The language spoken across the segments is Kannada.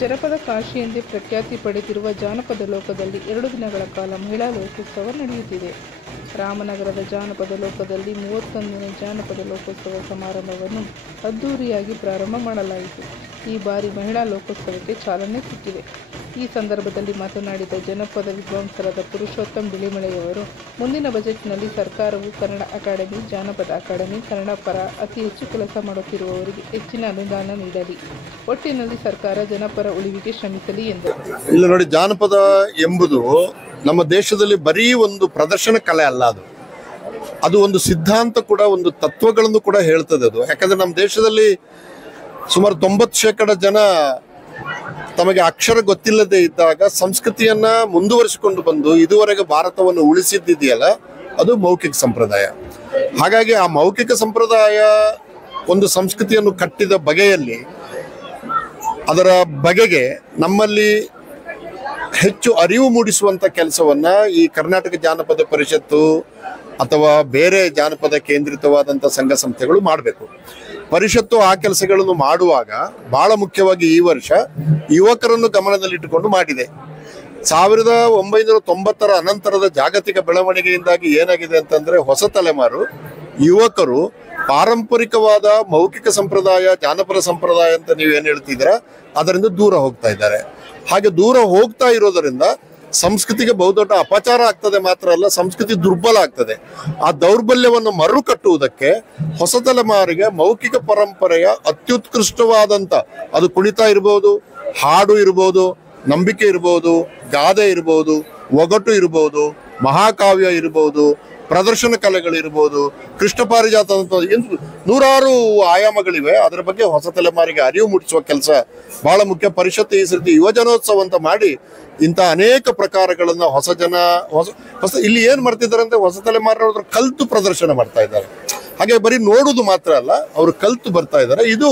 ಜನಪದ ಕಾಶಿ ಎಂದೇ ಪ್ರಖ್ಯಾತಿ ಪಡೆದಿರುವ ಜಾನಪದ ಲೋಕದಲ್ಲಿ 2 ದಿನಗಳ ಕಾಲ ಮಹಿಳಾ ಲೋಕೋತ್ಸವ ನಡೆಯುತ್ತಿದೆ. ರಾಮನಗರದ ಜಾನಪದ ಲೋಕದಲ್ಲಿ 31ನೇ ಜಾನಪದ ಲೋಕೋತ್ಸವ ಸಮಾರಂಭವನ್ನು ಅದ್ದೂರಿಯಾಗಿ ಪ್ರಾರಂಭ ಮಾಡಲಾಯಿತು. ಈ ಬಾರಿ ಮಹಿಳಾ ಲೋಕೋತ್ಸವಕ್ಕೆ ಚಾಲನೆ ಸಿಕ್ಕಿದೆ. ಈ ಸಂದರ್ಭದಲ್ಲಿ ಮಾತನಾಡಿದ ಜನಪದ ವಿದ್ವಾಂಸರಾದ ಪುರುಷೋತ್ತಮ್ ಬಿಳಿಮಲೆಯವರು, ಮುಂದಿನ ಬಜೆಟ್ನಲ್ಲಿ ಸರ್ಕಾರವು ಕನ್ನಡ ಅಕಾಡೆಮಿ, ಜಾನಪದ ಅಕಾಡೆಮಿ, ಕನ್ನಡ ಪರ ಅತಿ ಹೆಚ್ಚು ಕೆಲಸ ಮಾಡುತ್ತಿರುವವರಿಗೆ ಹೆಚ್ಚಿನ ಅನುದಾನ ನೀಡಲಿ. ಒಟ್ಟಿನಲ್ಲಿ ಸರ್ಕಾರ ಜನಪರ ಉಳಿವಿಗೆ ಶ್ರಮಿಸಲಿ ಎಂದರು. ಇಲ್ಲಿ ನೋಡಿ, ಜಾನಪದ ಎಂಬುದು ನಮ್ಮ ದೇಶದಲ್ಲಿ ಬರೀ ಒಂದು ಪ್ರದರ್ಶನ ಕಲೆ ಅಲ್ಲ, ಅದು ಒಂದು ಸಿದ್ಧಾಂತ ಕೂಡ, ಒಂದು ತತ್ವಗಳನ್ನು ಕೂಡ ಹೇಳ್ತದೆ ಅದು. ಯಾಕಂದ್ರೆ ನಮ್ಮ ದೇಶದಲ್ಲಿ ಸುಮಾರು 90% ಜನ ತಮಗೆ ಅಕ್ಷರ ಗೊತ್ತಿಲ್ಲದೆ ಇದ್ದಾಗ ಸಂಸ್ಕೃತಿಯನ್ನ ಮುಂದುವರಿಸಿಕೊಂಡು ಬಂದು ಇದುವರೆಗೆ ಭಾರತವನ್ನು ಉಳಿಸಿದ್ದಿದೆಯಲ್ಲ, ಅದು ಮೌಖಿಕ ಸಂಪ್ರದಾಯ. ಹಾಗಾಗಿ ಆ ಮೌಖಿಕ ಸಂಪ್ರದಾಯ ಒಂದು ಸಂಸ್ಕೃತಿಯನ್ನು ಕಟ್ಟಿದ ಬಗೆಯಲ್ಲಿ, ಅದರ ಬಗೆಗೆ ನಮ್ಮಲ್ಲಿ ಹೆಚ್ಚು ಅರಿವು ಮೂಡಿಸುವಂತ ಕೆಲಸವನ್ನ ಈ ಕರ್ನಾಟಕ ಜಾನಪದ ಪರಿಷತ್ತು ಅಥವಾ ಬೇರೆ ಜಾನಪದ ಕೇಂದ್ರಿತವಾದಂಥ ಸಂಘ ಸಂಸ್ಥೆಗಳು ಮಾಡಬೇಕು. ಪರಿಷತ್ತು ಆ ಕೆಲಸಗಳನ್ನು ಮಾಡುವಾಗ ಬಹಳ ಮುಖ್ಯವಾಗಿ ಈ ವರ್ಷ ಯುವಕರನ್ನು ಗಮನದಲ್ಲಿಟ್ಟುಕೊಂಡು ಮಾಡಿದೆ. 1990ರ ಅನಂತರದ ಜಾಗತಿಕ ಬೆಳವಣಿಗೆಯಿಂದಾಗಿ ಏನಾಗಿದೆ ಅಂತಂದ್ರೆ, ಹೊಸ ತಲೆಮಾರು ಯುವಕರು ಪಾರಂಪರಿಕವಾದ ಮೌಖಿಕ ಸಂಪ್ರದಾಯ, ಜಾನಪದ ಸಂಪ್ರದಾಯ ಅಂತ ನೀವೇನು ಹೇಳ್ತಿದ್ದೀರಾ, ಅದರಿಂದ ದೂರ ಹೋಗ್ತಾ ಇದ್ದಾರೆ. ಹಾಗೆ ದೂರ ಹೋಗ್ತಾ ಇರೋದರಿಂದ ಸಂಸ್ಕೃತಿಗೆ ಬಹುದೊಡ್ಡ ಅಪಚಾರ ಆಗ್ತದೆ, ಮಾತ್ರ ಅಲ್ಲ ಸಂಸ್ಕೃತಿ ದುರ್ಬಲ ಆಗ್ತದೆ. ಆ ದೌರ್ಬಲ್ಯವನ್ನು ಮರು ಕಟ್ಟುವುದಕ್ಕೆ ಹೊಸ ತಲೆಮಾರಿಗೆ ಮೌಖಿಕ ಪರಂಪರೆಯ ಅತ್ಯುತ್ಕೃಷ್ಟವಾದಂಥ, ಅದು ಕುಣಿತ ಇರ್ಬೋದು, ಹಾಡು ಇರ್ಬೋದು, ನಂಬಿಕೆ ಇರ್ಬೋದು, ಗಾದೆ ಇರ್ಬೋದು, ಒಗಟು ಇರ್ಬೋದು, ಮಹಾಕಾವ್ಯ ಇರ್ಬೋದು, ಪ್ರದರ್ಶನ ಕಲೆಗಳಿರ್ಬೋದು, ಕೃಷ್ಣ ಪಾರಿಜಾತ ಅಂತ ನೂರಾರು ಆಯಾಮಗಳಿವೆ. ಅದರ ಬಗ್ಗೆ ಹೊಸ ತಲೆಮಾರಿಗೆ ಅರಿವು ಮೂಡಿಸುವ ಕೆಲಸ ಬಹಳ ಮುಖ್ಯ. ಪರಿಷತ್ತು ಈ ಸತಿ ಯುವಜನೋತ್ಸವ ಅಂತ ಮಾಡಿ ಇಂಥ ಅನೇಕ ಪ್ರಕಾರಗಳನ್ನ ಹೊಸ ಇಲ್ಲಿ ಏನ್ ಮಾಡ್ತಿದ್ದಾರೆ ಅಂದ್ರೆ, ಹೊಸ ತಲೆಮಾರಿನವ್ರು ಕಲ್ತು ಪ್ರದರ್ಶನ ಮಾಡ್ತಾ ಇದ್ದಾರೆ. ಹಾಗೆ ಬರೀ ನೋಡುವುದು ಮಾತ್ರ ಅಲ್ಲ, ಅವರು ಕಲ್ತು ಬರ್ತಾ ಇದ್ದಾರೆ. ಇದು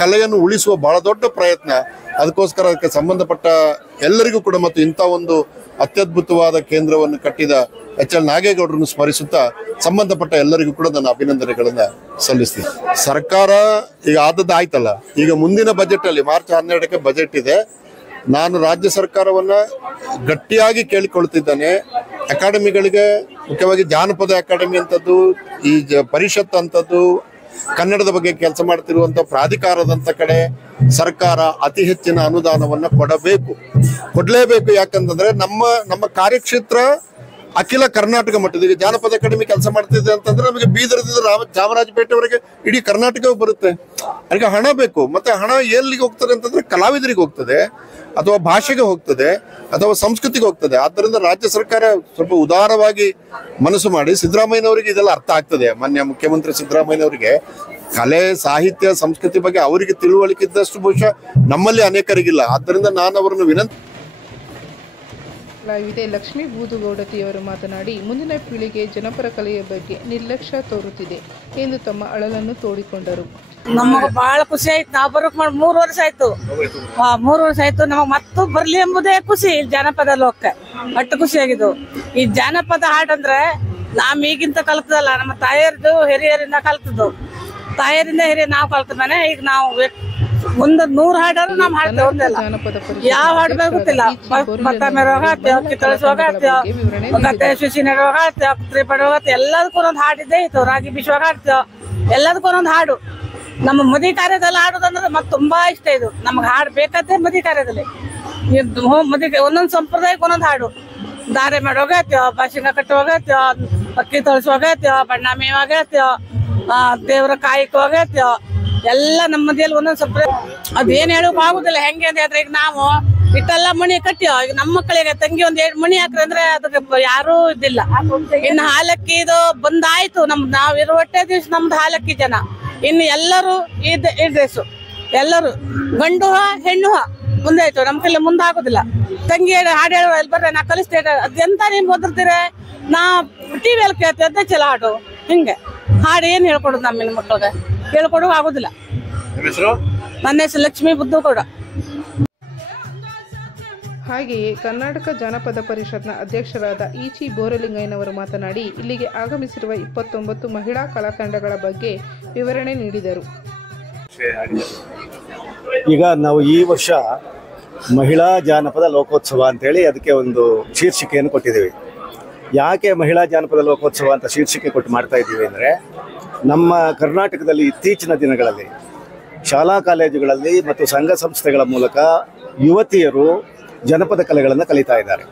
ಕಲೆಯನ್ನು ಉಳಿಸುವ ಬಹಳ ದೊಡ್ಡ ಪ್ರಯತ್ನ. ಅದಕ್ಕೋಸ್ಕರ ಅದಕ್ಕೆ ಸಂಬಂಧಪಟ್ಟ ಎಲ್ಲರಿಗೂ ಕೂಡ ಮತ್ತು ಇಂಥ ಒಂದು ಅತ್ಯದ್ಭುತವಾದ ಕೇಂದ್ರವನ್ನು ಕಟ್ಟಿದ ಎಚ್.ಎಲ್. ನಾಗೇಗೌಡರನ್ನು ಸ್ಮರಿಸುತ್ತಾ ಸಂಬಂಧಪಟ್ಟ ಎಲ್ಲರಿಗೂ ಕೂಡ ನನ್ನ ಅಭಿನಂದನೆಗಳನ್ನ ಸಲ್ಲಿಸ್ತೀನಿ. ಸರ್ಕಾರ ಈಗ ಆದದ್ದು ಆಯ್ತಲ್ಲ, ಈಗ ಮುಂದಿನ ಬಜೆಟ್ ಅಲ್ಲಿ ಮಾರ್ಚ್ 12ಕ್ಕೆ ಬಜೆಟ್ ಇದೆ. ನಾನು ರಾಜ್ಯ ಸರ್ಕಾರವನ್ನ ಗಟ್ಟಿಯಾಗಿ ಕೇಳಿಕೊಳ್ತಿದ್ದೇನೆ, ಅಕಾಡೆಮಿಗಳಿಗೆ, ಮುಖ್ಯವಾಗಿ ಜಾನಪದ ಅಕಾಡೆಮಿ ಅಂತದ್ದು, ಈ ಪರಿಷತ್ ಅಂತದ್ದು, ಕನ್ನಡದ ಬಗ್ಗೆ ಕೆಲಸ ಮಾಡ್ತಿರುವಂತ ಪ್ರಾಧಿಕಾರದಂತ ಕಡೆ ಸರ್ಕಾರ ಅತಿ ಹೆಚ್ಚಿನ ಅನುದಾನವನ್ನ ಕೊಡಲೇಬೇಕು. ಯಾಕಂತಂದ್ರೆ ನಮ್ಮ ಕಾರ್ಯಕ್ಷೇತ್ರ ಅಖಿಲ ಕರ್ನಾಟಕ ಮಟ್ಟದ. ಈಗ ಜಾನಪದ ಅಕಾಡೆಮಿ ಕೆಲಸ ಮಾಡ್ತಿದೆ ಅಂತಂದ್ರೆ ನಮಗೆ ಬೀದರ್ದಿಂದ ಚಾಮರಾಜಪೇಟೆವರೆಗೆ ಇಡೀ ಕರ್ನಾಟಕವೂ ಬರುತ್ತೆ. ಅದಕ್ಕೆ ಹಣ ಬೇಕು. ಮತ್ತೆ ಹಣ ಎಲ್ಲಿಗೆ ಹೋಗ್ತದೆ ಅಂತಂದ್ರೆ ಕಲಾವಿದರಿಗೆ ಹೋಗ್ತದೆ, ಅಥವಾ ಭಾಷೆಗೆ ಹೋಗ್ತದೆ, ಅಥವಾ ಸಂಸ್ಕೃತಿಗೆ ಹೋಗ್ತದೆ. ಆದ್ದರಿಂದ ರಾಜ್ಯ ಸರ್ಕಾರ ಸ್ವಲ್ಪ ಉದಾರವಾಗಿ ಮನಸ್ಸು ಮಾಡಿ, ಸಿದ್ದರಾಮಯ್ಯನವರಿಗೆ ಇದೆಲ್ಲ ಅರ್ಥ ಆಗ್ತದೆ. ಮಾನ್ಯ ಮುಖ್ಯಮಂತ್ರಿ ಸಿದ್ದರಾಮಯ್ಯನವರಿಗೆ ಕಲೆ, ಸಾಹಿತ್ಯ, ಸಂಸ್ಕೃತಿ ಬಗ್ಗೆ ಅವರಿಗೆ ತಿಳುವಳಿಕೆ ಇದ್ದಷ್ಟು ಬಹುಶಃ ನಮ್ಮಲ್ಲಿ ಅನೇಕರಿಗಿಲ್ಲ. ಆದ್ದರಿಂದ ನಾನು ಅವರನ್ನು ವಿನಂತಿ ಲಾಗಿದೆ. ಲಕ್ಷ್ಮೀ ಬೂದುಗೌಡತಿಯವರು ಮಾತನಾಡಿ, ಮುಂದಿನ ಪೀಳಿಗೆ ಜನಪರ ಕಲೆಯ ಬಗ್ಗೆ ನಿರ್ಲಕ್ಷ್ಯ ತೋರುತ್ತಿದೆ ಎಂದು ತಮ್ಮ ಅಳಲನ್ನು ತೋಡಿಕೊಂಡರು. ನಮಗ ಬಹಳ ಖುಷಿ ಆಯ್ತು. ನಾವು ಬರೋಕ್ 3 ವರ್ಷ ಆಯ್ತು. 3 ವರ್ಷ ಆಯ್ತು. ನಮಗ್ ಮತ್ತು ಬರ್ಲಿ ಎಂಬುದೇ ಖುಷಿ. ಜಾನಪದ ಲೋಕ ಅಷ್ಟು ಖುಷಿಯಾಗಿದ್ದು. ಈ ಜಾನಪದ ಹಾಡಂದ್ರೆ ನಾವ್ ಈಗಿಂತ ಕಲ್ತದಲ್ಲ, ನಮ್ಮ ತಾಯಿಯರ್ದು ಹಿರಿಯರಿಂದ ಕಲ್ತದ್ದು. ತಾಯಿಯರಿಂದ ಹಿರಿಯ ನಾವು ಕಲ್ತಮೇಲೆ ಈಗ ನಾವು ಒಂದು 100 ಹಾಡಾರು ನಾವು ಹಾಡ್ತೇವೆ. ಒಂದೆಲ್ಲ ಯಾವ ಹಾಡ್ಬೇಕು ಗೊತ್ತಿಲ್ಲ. ಭತ್ತ ಮೆರೋಗ ಹಾಕ್ತೇವೆ, ಕಿತ್ತಳಿಸುವಾಗ ಹಾಡ್ತೇವೆ, ಮತ್ತೆ ಶುಚಿ ನೆಡುವಾಗ ಹಾಡ್ತೇವೆ, ಕುತ್ರಿ ಪಡುವಾಗ ಹಾಡ್ತೇವೆ. ಎಲ್ಲದಕ್ಕೂ ಒಂದೊಂದು ಹಾಡಿದ್ದೇ ಇತ್ತು. ರಾಗಿ ಬೀಸುವಾಗ ಹಾಡ್ತೇವೆ. ಎಲ್ಲದಕ್ಕೂ ಒಂದೊಂದು ಹಾಡು. ನಮ್ಮ ಮದುವೆ ಕಾರ್ಯದಲ್ಲಿ ಹಾಡುದಂದ್ರೆ ಮತ್ತೆ ತುಂಬಾ ಇಷ್ಟ. ಇದು ನಮ್ಗೆ ಹಾಡು ಬೇಕಾದ್ರೆ ಮದುವೆ ಕಾರ್ಯದಲ್ಲಿ ಮದುವೆ ಒಂದೊಂದು ಸಂಪ್ರದಾಯಕ್ಕೆ ಒಂದೊಂದು ಹಾಡು. ದಾರೆ ಮಾಡೋಗ ಹಾಕ್ತೇವೆ, ಬಾಶಿಂಗ ಕಟ್ಟುವಾಗ ಹಾಕ್ತೇವೆ, ಅಕ್ಕಿ ತೊಳಸುವಾಗ ಹಾಕ್ತೇವೆ, ಬಣ್ಣ ಮೇವಾಗ ಹಾಕ್ತೇವೆ, ದೇವ್ರ ಕಾಯಕವಾಗ ಹಾಕ್ತೇವೆ. ಎಲ್ಲ ನಮ್ಮ ಮನೆಯಲ್ಲಿ ಒಂದೊಂದು ಸಂಪ್ರದಾಯ. ಅದೇನ್ ಹೇಳಕ್ ಆಗುದಿಲ್ಲ. ಹೆಂಗೆ ಅಂತ ಹೇಳಿದ್ರೆ, ಈಗ ನಾವು ಇಟ್ಟೆಲ್ಲ ಮಣಿ ಕಟ್ಟಿಯೋ, ಈಗ ನಮ್ಮ ಮಕ್ಕಳಿಗೆ ತಂಗಿ ಒಂದ್ 2 ಮಣಿ ಹಾಕ್ರಿ ಅಂದ್ರೆ ಅದಕ್ಕೆ ಯಾರೂ ಇದ್ದಿಲ್ಲ. ಇನ್ನು ಹಾಲಕ್ಕಿ ಇದು ಬಂದಾಯ್ತು. ನಾವ್ ಇರುವಟ್ಟೆ ದಿವ್ಸ ನಮ್ದು ಹಾಲಕ್ಕಿ ಜನ. ಇನ್ನು ಎಲ್ಲರೂ ಈ ಡ್ರೆಸ್ಸು, ಎಲ್ಲರೂ ಗಂಡು ಹೆಣ್ಣು ಮುಂದೆ ಆಯ್ತು. ನಮ್ ಕೈಲಿ ಮುಂದೆ ಆಗುದಿಲ್ಲ. ತಂಗಿ ಹಾಡು ಹೇಳುವ ಎಲ್ಲಿ ಬರ್ರೆ, ನಾ ಕಲಿಸ್ತೇನೆ. ಅದೆಂತ ನೀನ್ ಓದಿರ್ತೀರ, ನಾ ಟಿವಿಯಲ್ಲಿ ಕೇಳ್ತೇವೆ, ಅದೇ ಚಲ ಹಾಡು. ಹಿಂಗೆ ಹಾಡು ಏನ್ ಹೇಳ್ಕೊಡುದು ನಮ್ಮ ಮಕ್ಕಳಿಗೆ? ಹೇಳ್ಕೊಡು ಆಗುದಿಲ್ಲ. ನನ್ನ ಹೆಸರು ಲಕ್ಷ್ಮೀ ಬೂದುಗೌಡ. ಹಾಗೆಯೇ ಕರ್ನಾಟಕ ಜಾನಪದ ಪರಿಷತ್ನ ಅಧ್ಯಕ್ಷರಾದ ಈಚಿ ಬೋರಲಿಂಗಯ್ಯನವರು ಮಾತನಾಡಿ, ಇಲ್ಲಿಗೆ ಆಗಮಿಸಿರುವ 29 ಮಹಿಳಾ ಕಲಾತಂಡಗಳ ಬಗ್ಗೆ ವಿವರಣೆ ನೀಡಿದರು. ಈಗ ನಾವು ಈ ವರ್ಷ ಮಹಿಳಾ ಜಾನಪದ ಲೋಕೋತ್ಸವ ಅಂತೇಳಿ ಅದಕ್ಕೆ ಒಂದು ಶೀರ್ಷಿಕೆಯನ್ನು ಕೊಟ್ಟಿದ್ದೀವಿ. ಯಾಕೆ ಮಹಿಳಾ ಜಾನಪದ ಲೋಕೋತ್ಸವ ಅಂತ ಶೀರ್ಷಿಕೆ ಕೊಟ್ಟು ಮಾಡ್ತಾ ಇದ್ದೀವಿ ಅಂದರೆ, ನಮ್ಮ ಕರ್ನಾಟಕದಲ್ಲಿ ಇತ್ತೀಚಿನ ದಿನಗಳಲ್ಲಿ ಶಾಲಾ ಕಾಲೇಜುಗಳಲ್ಲಿ ಮತ್ತು ಸಂಘ ಸಂಸ್ಥೆಗಳ ಮೂಲಕ ಯುವತಿಯರು ಜನಪದ ಕಲೆಗಳನ್ನು ಕಲಿತಾ ಇದ್ದಾರೆ.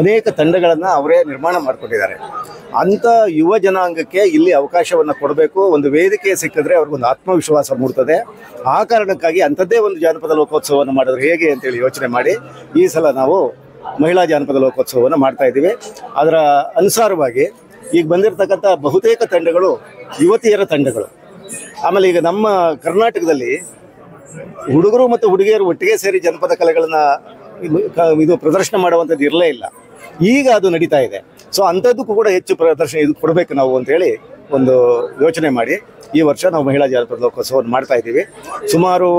ಅನೇಕ ತಂಡಗಳನ್ನು ಅವರೇ ನಿರ್ಮಾಣ ಮಾಡಿಕೊಂಡಿದ್ದಾರೆ. ಅಂಥ ಯುವ ಜನಾಂಗಕ್ಕೆ ಇಲ್ಲಿ ಅವಕಾಶವನ್ನು ಕೊಡಬೇಕು, ಒಂದು ವೇದಿಕೆ ಸಿಕ್ಕಿದ್ರೆ ಅವ್ರಿಗೊಂದು ಆತ್ಮವಿಶ್ವಾಸ ಮೂಡ್ತದೆ. ಆ ಕಾರಣಕ್ಕಾಗಿ ಅಂಥದ್ದೇ ಒಂದು ಜಾನಪದ ಲೋಕೋತ್ಸವವನ್ನು ಮಾಡಿದ್ರೆ ಹೇಗೆ ಅಂತೇಳಿ ಯೋಚನೆ ಮಾಡಿ ಈ ಸಲ ನಾವು ಮಹಿಳಾ ಜಾನಪದ ಲೋಕೋತ್ಸವವನ್ನು ಮಾಡ್ತಾ ಇದ್ದೀವಿ. ಅದರ ಅನುಸಾರವಾಗಿ ಈಗ ಬಂದಿರತಕ್ಕಂಥ ಬಹುತೇಕ ತಂಡಗಳು ಯುವತಿಯರ ತಂಡಗಳು. ಆಮೇಲೆ ಈಗ ನಮ್ಮ ಕರ್ನಾಟಕದಲ್ಲಿ ಹುಡುಗರು ಮತ್ತು ಹುಡುಗಿಯರು ಒಟ್ಟಿಗೆ ಸೇರಿ ಜನಪದ ಕಲೆಗಳನ್ನು ಇದು ಪ್ರದರ್ಶನ ಮಾಡುವಂಥದ್ದು ಇರಲೇ ಇಲ್ಲ. ಈಗ ಅದು ನಡೀತಾ ಇದೆ. ಸೊ ಅಂಥದ್ದಕ್ಕೂ ಕೂಡ ಹೆಚ್ಚು ಪ್ರದರ್ಶನ ಇದು ಕೊಡಬೇಕು ನಾವು ಅಂತೇಳಿ ಒಂದು ಯೋಚನೆ ಮಾಡಿ ಈ ವರ್ಷ ನಾವು ಮಹಿಳಾ ಜಾನಪದ ಲೋಕೋತ್ಸವವನ್ನು ಮಾಡ್ತಾ ಇದ್ದೀವಿ. ಸುಮಾರು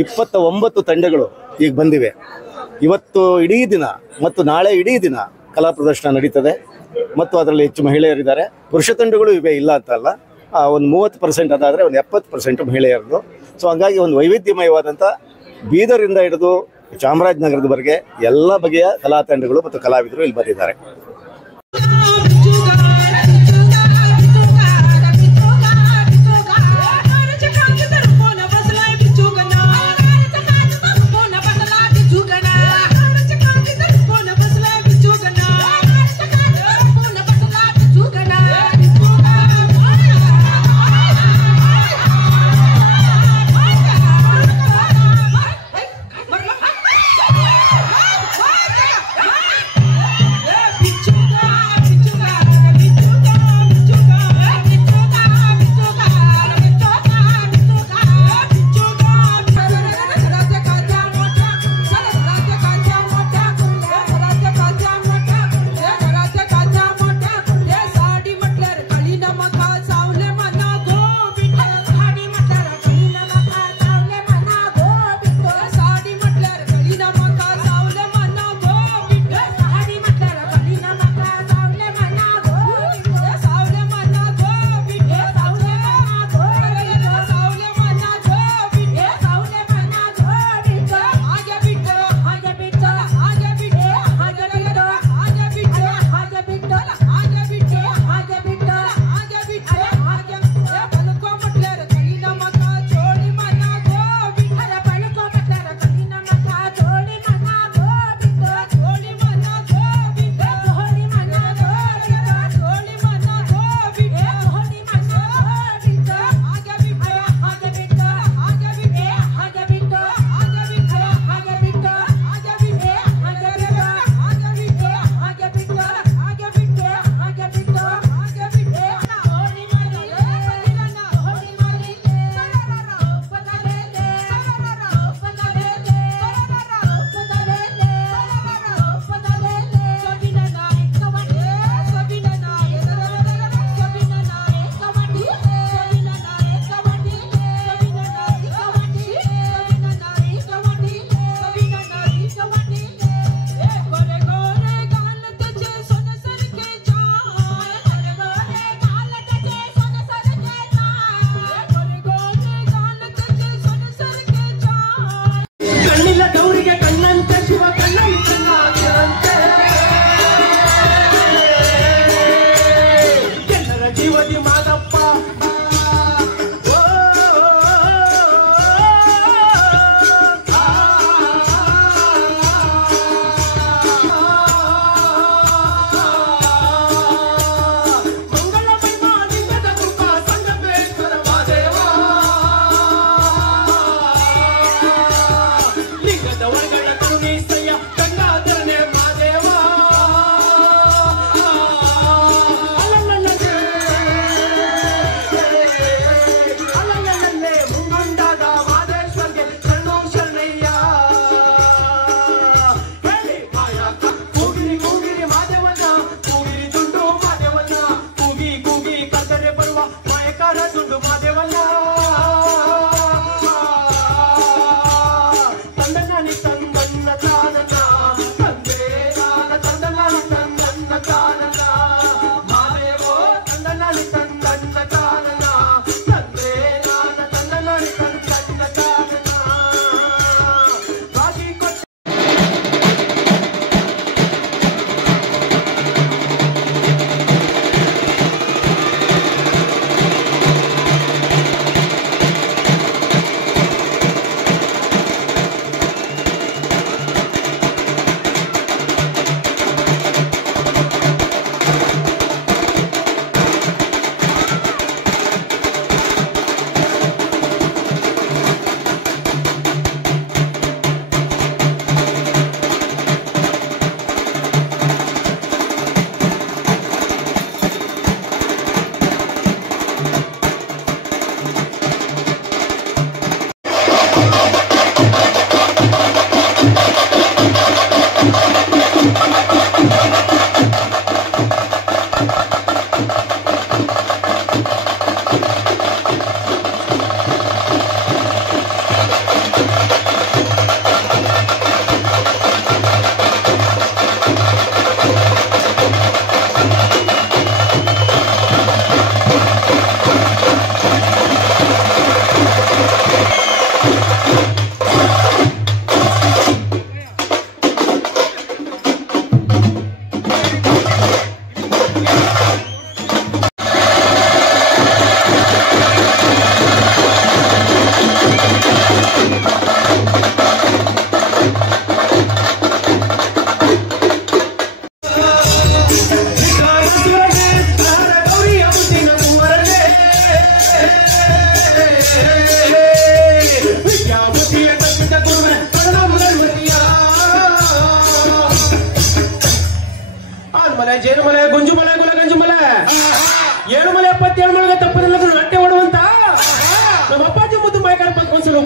29 ತಂಡಗಳು ಈಗ ಬಂದಿವೆ. ಇವತ್ತು ಇಡೀ ದಿನ ಮತ್ತು ನಾಳೆ ಇಡೀ ದಿನ ಕಲಾ ಪ್ರದರ್ಶನ ನಡೀತದೆ ಮತ್ತು ಅದರಲ್ಲಿ ಹೆಚ್ಚು ಮಹಿಳೆಯರಿದ್ದಾರೆ. ಪುರುಷ ತಂಡಗಳು ಇವೆ, ಇಲ್ಲ ಅಂತಲ್ಲ. ಒಂದು 30% ಅದಾದರೆ ಒಂದು 70% ಮಹಿಳೆಯರದು. ಸೊ ಹಂಗಾಗಿ ಒಂದು ವೈವಿಧ್ಯಮಯವಾದಂಥ ಬೀದರಿಂದ ಹಿಡಿದು ಚಾಮರಾಜನಗರದವರೆಗೆ ಎಲ್ಲ ಬಗೆಯ ಕಲಾ ತಂಡಗಳು ಮತ್ತು ಕಲಾವಿದರು ಇಲ್ಲಿ ಬಂದಿದ್ದಾರೆ. ಮಲೆ ಜೇನು ಮಲೆ ಗುಂಜು ಮಲೆ ಗುಲಗಂಜು ಮಲೆ 7 ಮಲೆ 77 ಮಲೆಗೆ ತಪ್ಪದಿಲ್ಲ ನಾಟ್ಯ ಹೊಡುವಂತ ನಮ್ಮ ಅಪ್ಪಾಜಿ ಮುದ್ದು ಮೈಕಾರ ಪತ್ಕೊಂಡ್ಸಲು